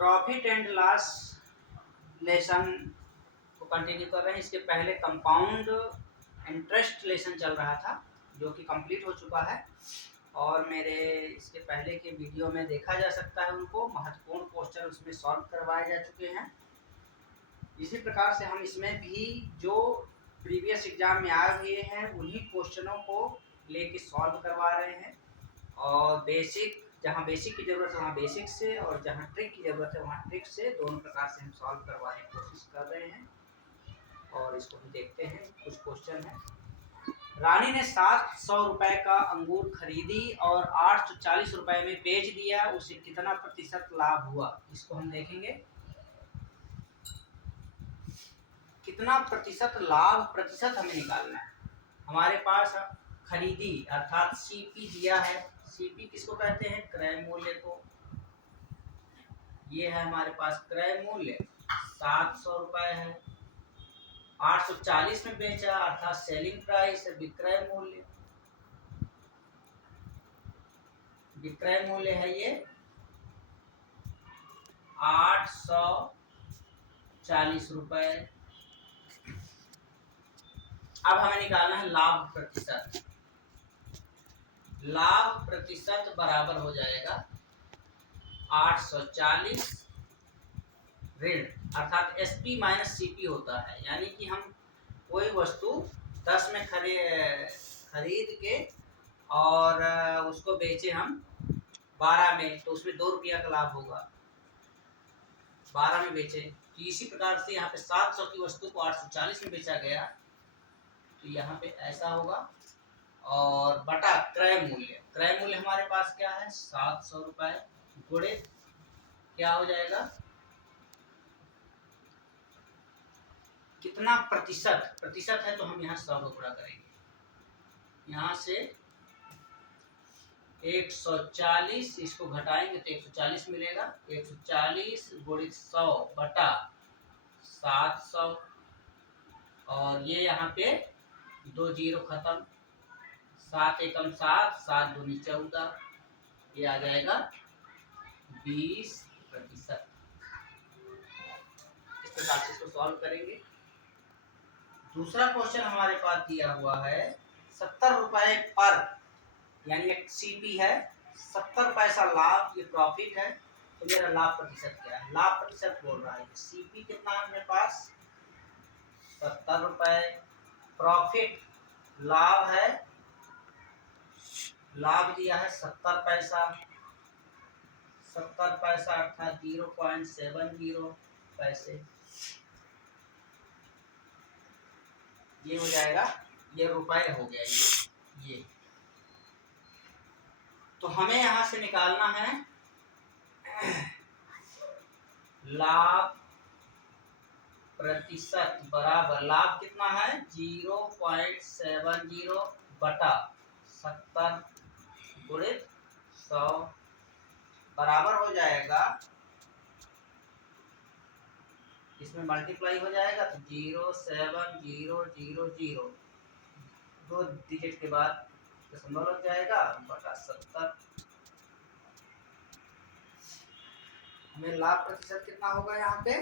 Profit and loss lesson को continue कर रहे हैं। इसके पहले कंपाउंड इंटरेस्ट लेसन चल रहा था जो कि कंप्लीट हो चुका है, और मेरे इसके पहले के वीडियो में देखा जा सकता है उनको। महत्वपूर्ण क्वेश्चन उसमें सॉल्व करवाए जा चुके हैं। इसी प्रकार से हम इसमें भी जो प्रीवियस एग्जाम में आए हुए हैं उन्हीं क्वेश्चनों को लेके सॉल्व करवा रहे हैं, और बेसिक जहाँ बेसिक की ज़रूरत है वहाँ बेसिक से, और जहाँ ट्रिक की ज़रूरत है वहाँ ट्रिक से, दोनों प्रकार से हम सॉल्व करवाने की कोशिश कर रहे हैं। और इसको हम देखते हैं। कुछ क्वेश्चन है। रानी ने 700 रुपए का अंगूर खरीदी और 840 रुपए में बेच दिया, उसे कितना प्रतिशत लाभ हुआ? इसको हम देखेंगे। कितना प्रतिशत लाभ, प्रतिशत हमें निकालना है। हमारे पास खरीदी अर्थात सीपी दिया है। सीपी किसको कहते हैं? क्रय मूल्य को। ये है हमारे पास क्रय मूल्य 700 रुपए है। 840 में बेचा अर्थात सेलिंग प्राइस, विक्रय मूल्य। विक्रय मूल्य है ये 840 रुपए। अब हमें निकालना है लाभ प्रतिशत। लाभ प्रतिशत बराबर हो जाएगा 840 ऋण अर्थात एसपी माइनस सीपी होता है। यानी कि हम कोई वस्तु 10 में खरीद के और उसको बेचे हम 12 में, तो उसमें 2 रुपया का लाभ होगा। 12 में बेचे, तो इसी प्रकार से यहाँ पे 700 की वस्तु को 840 में बेचा गया, तो यहाँ पे ऐसा होगा। और बटा क्रय मूल्य। क्रय मूल्य हमारे पास क्या है? 700 रुपए गुणे क्या हो जाएगा? कितना प्रतिशत? प्रतिशत है तो हम यहाँ 100 को गुणा करेंगे। यहाँ से 140, इसको घटाएंगे तो 140 मिलेगा। 140 गुणित 100 बटा 700, और ये यहाँ पे 2 जीरो खत्म। 7 एकम 7, 7 दूनी 14, ये आ जाएगा 20%। इस प्रकार से इसको सॉल्व करेंगे। दूसरा क्वेश्चन हमारे पास दिया हुआ है 70 रुपए पर, यानी एक सीपी है, 70 पैसा लाभ, ये प्रॉफिट है। तो मेरा लाभ प्रतिशत क्या है? लाभ प्रतिशत बोल रहा है। सीपी कितना है अपने पास? 70 रुपए। प्रॉफिट लाभ है, लाभ दिया है 70 पैसा। 70 पैसा अर्थात 0.70 पैसे। ये हो जाएगा, ये रुपए हो गया ये। तो हमें यहां से निकालना है लाभ प्रतिशत बराबर, लाभ कितना है? 0.70 बटा 70 गुणित 100 बराबर हो जाएगा, इसमें मल्टीप्लाई हो जाएगा तो 0.7000, 2 डिजिट के बाद दशमलव लग जाएगा बटा 70। हमें लाभ प्रतिशत कितना होगा यहाँ पे?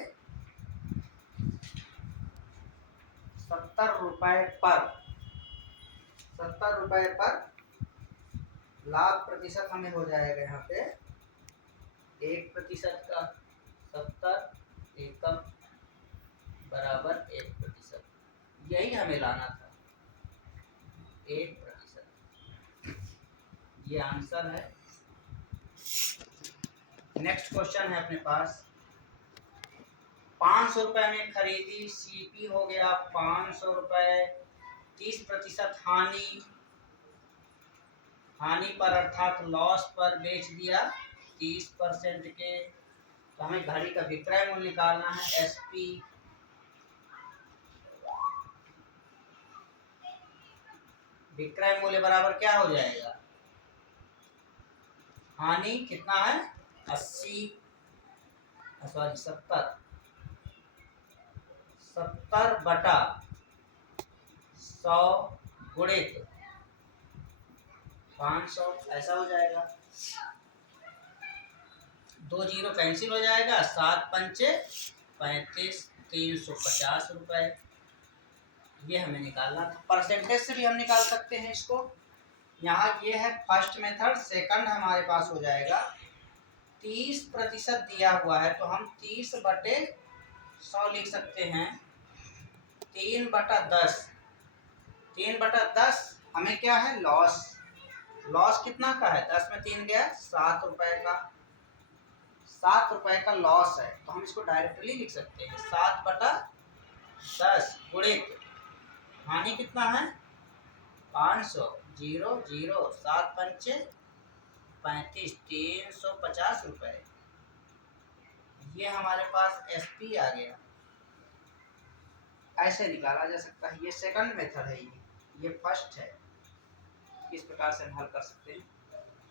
70 रुपए पर। 70 रुपए पर लाभ प्रतिशत हमें हो जाएगा यहाँ पे 1% का। 70 एकम बराबर 1%। यही हमें लाना था, 1%। ये आंसर है। नेक्स्ट क्वेश्चन है अपने पास। 500 रुपए में खरीदी, सीपी हो गया 500 रुपए, 30% हानि पर अर्थात लॉस पर बेच दिया 30% के। तो हमें घड़ी का विक्रय मूल्य निकालना है, एसपी। विक्रय मूल्य बराबर क्या हो जाएगा? हानि कितना है? 80, सॉरी 70 बटा 100 गुणित 500, ऐसा हो जाएगा। दो जीरो कैंसिल हो जाएगा, 7 पंचे 35, 350 रुपये। ये हमें निकालना था। परसेंटेज से भी हम निकाल सकते हैं इसको। यहाँ ये है फर्स्ट मेथड। सेकंड हमारे पास हो जाएगा 30% दिया हुआ है तो हम 30/100 लिख सकते हैं। 3/10, 3/10 हमें क्या है, लॉस। लॉस कितना का है, 10 में 3 गया, 7 रुपए का। 7 रुपए का लॉस है तो हम इसको डायरेक्टली लिख सकते हैं 7/10 गुणित हानि कितना है 500, 0 0, 7 पंचे 35, 350 रुपए। ये हमारे पास एसपी आ गया। ऐसे निकाला जा सकता है। ये सेकंड मेथड है, ये फर्स्ट है। इस प्रकार से हम हल कर सकते हैं।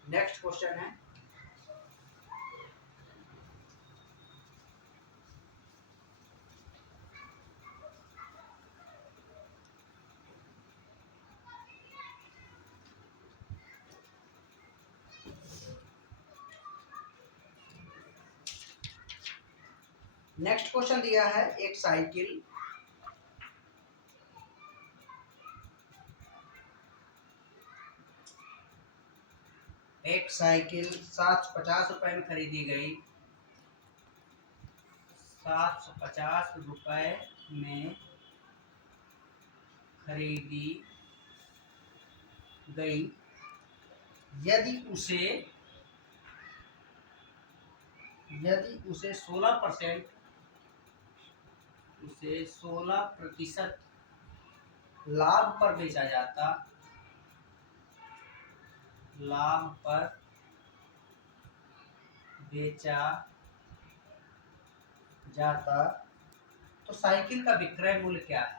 नेक्स्ट क्वेश्चन है नेक्स्ट क्वेश्चन दिया है एक साइकिल एक साइकिल 750 रुपए में खरीदी गई। 750 रुपए में खरीदी गई। यदि उसे 16% लाभ पर बेचा जाता, तो साइकिल का विक्रय मूल्य क्या है।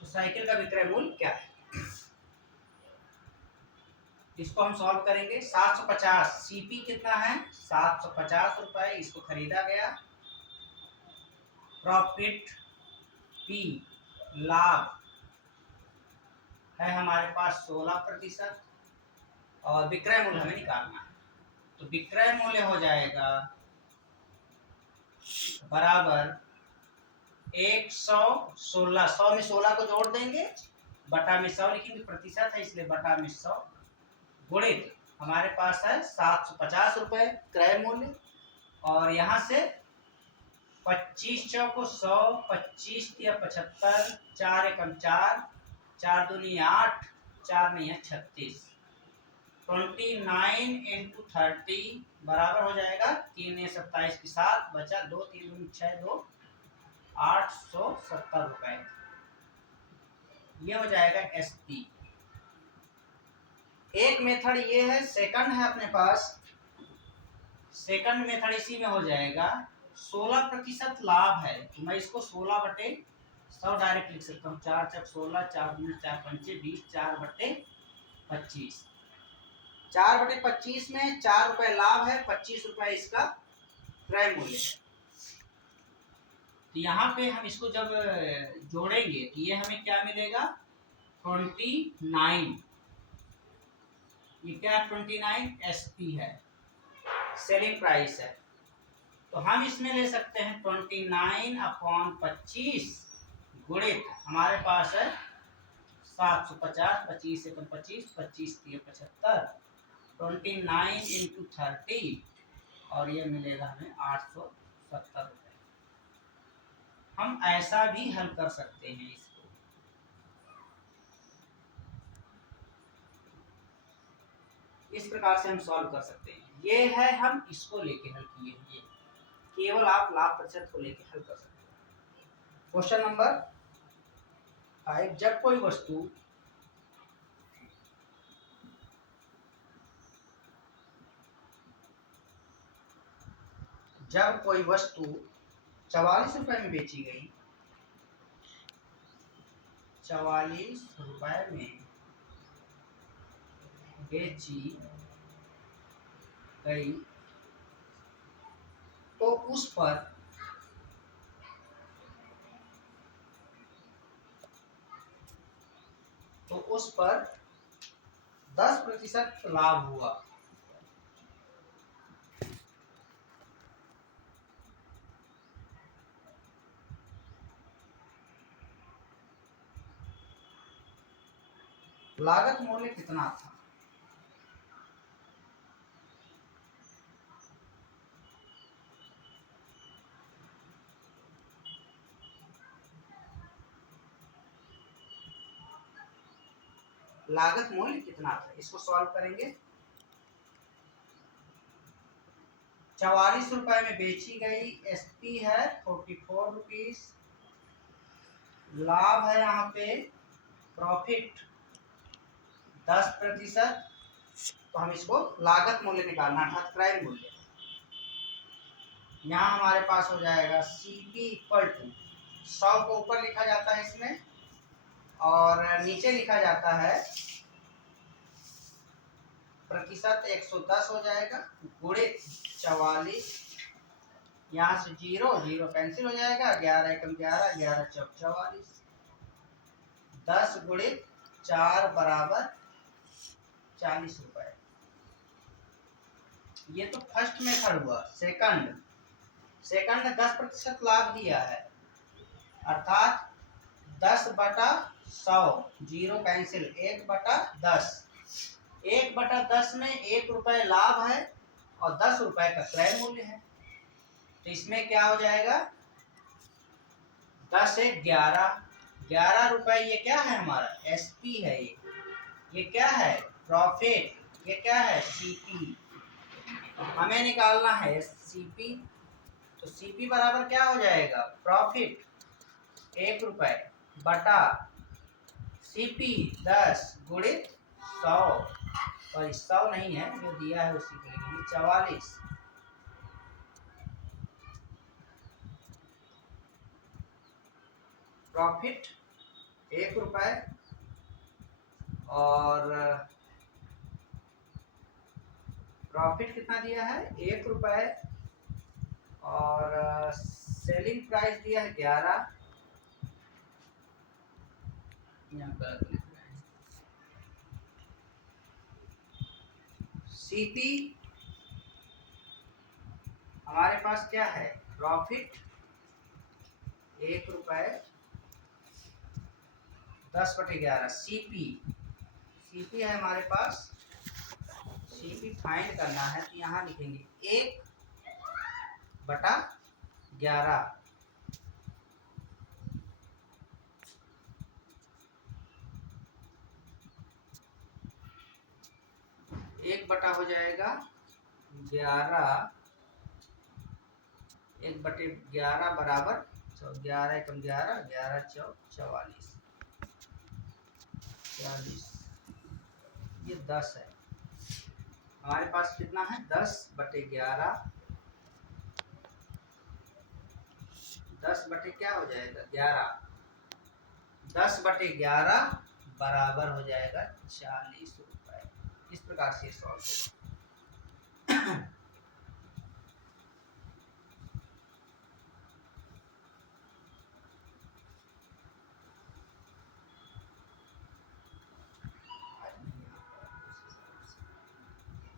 तो साइकिल का विक्रय मूल्य क्या है, इसको हम सॉल्व करेंगे। 750 सीपी कितना है 750 रुपए, इसको खरीदा गया। प्रॉफिट पी लाभ है हमारे पास 16% और विक्रय मूल्य हमें निकालना है। तो विक्रय मूल्य हो जाएगा बराबर 116। 100 में 16 को जोड़ देंगे, बटा में 100 लिखेंगे, प्रतिशत है इसलिए बटा में 100 गुणित हमारे पास है 750 रुपए क्रय मूल्य। और यहाँ से 25 चौको 100, 25 या 75, 4 एकम 4, 4 दूनी 8, 4 नहीं है 36। 29 इंटू 30 बराबर हो जाएगा 3 या 27 के साथ बचा 2, 3 दूनी 6, 2 870 रुपए। ये हो जाएगा एसपी। एक मेथड ये है, सेकंड है अपने पास। सेकंड मेथड इसी में हो जाएगा। 16% लाभ है तो मैं इसको 16/100 डायरेक्ट लिख सकता हूँ। 4 चक 16, 4 दूनी 4 पंचे 20, 4/25। 4/25 में 4 रुपए लाभ है, 25 रुपए इसका क्रय मूल्य है। तो यहाँ पे हम इसको जब जोड़ेंगे तो ये हमें क्या मिलेगा 29। ये क्या 29 एसपी है, सेलिंग प्राइस है। तो हम इसमें ले सकते हैं 29/25 गुणित हमारे पास है 750, 25 एकम 25, 25 3 75, 29 इंटू 30 और ये मिलेगा हमें 870 रुपये। हम ऐसा भी हल कर सकते हैं इसको। इस प्रकार से हम सॉल्व कर सकते हैं। ये है हम इसको लेके हल किए हैं। केवल आप लाभ प्रतिशत को लेके हल कर सकते हैं। क्वेश्चन नंबर 5, जब कोई वस्तु जब कोई वस्तु 44 रुपए में बेची गई, 44 रुपए में बेची गई तो उस पर तो उस पर 10% लाभ हुआ। लागत मूल्य कितना था? लागत मूल्य कितना था, इसको सॉल्व करेंगे। 44 रुपए में बेची गई, एसपी है 44 रुपीज, लाभ है यहाँ पे प्रॉफिट 10%, तो हम इसको लागत मूल्य निकालना अर्थात क्रय मूल्य। यहाँ हमारे पास हो जाएगा सीपी इक्वल टू 100 को ऊपर लिखा जाता है इसमें और नीचे लिखा जाता है प्रतिशत 110 हो जाएगा गुणित 44, यहाँ से 0 0 कैंसिल हो जाएगा, 11 एकम 11, 11 चौक 44, 10 गुणित 4 बराबर 40 रुपए। ये तो फर्स्ट मेथड हुआ। सेकंड ने 10% लाभ दिया है अर्थात 10/100, 0 कैंसिल, 1/10, 1/10 में 1 रुपए लाभ है और 10 रुपए का क्रय मूल्य है, तो इसमें क्या हो जाएगा 10 से 11 रुपए। ये क्या है हमारा एसपी है, ये क्या है प्रॉफिट, ये क्या है सीपी। हमें निकालना है सीपी, तो सीपी बराबर क्या हो जाएगा प्रॉफिट 1 रुपए बटा सीपी 10 गुणित 100, और 100 नहीं है जो दिया है उसी के लिए 44। प्रॉफिट 1 रुपए और प्रॉफिट कितना दिया है 1 रुपए और सेलिंग प्राइस दिया है 11, यहाँ पर सीपी हमारे पास क्या है प्रॉफिट 1 रुपए 10/11, सीपी है हमारे पास। सीपी फाइंड करना है तो यहाँ लिखेंगे 1/11, 1 हो जाएगा 11, 1/11 बराबर 11 एकम 11, 11 चौक 44, 40, ये 10 है हमारे पास। कितना है 10/11, 10 बटे क्या हो जाएगा 11, 10/11 बराबर हो जाएगा 40 रुपए। इस प्रकार से सॉल्व होगा।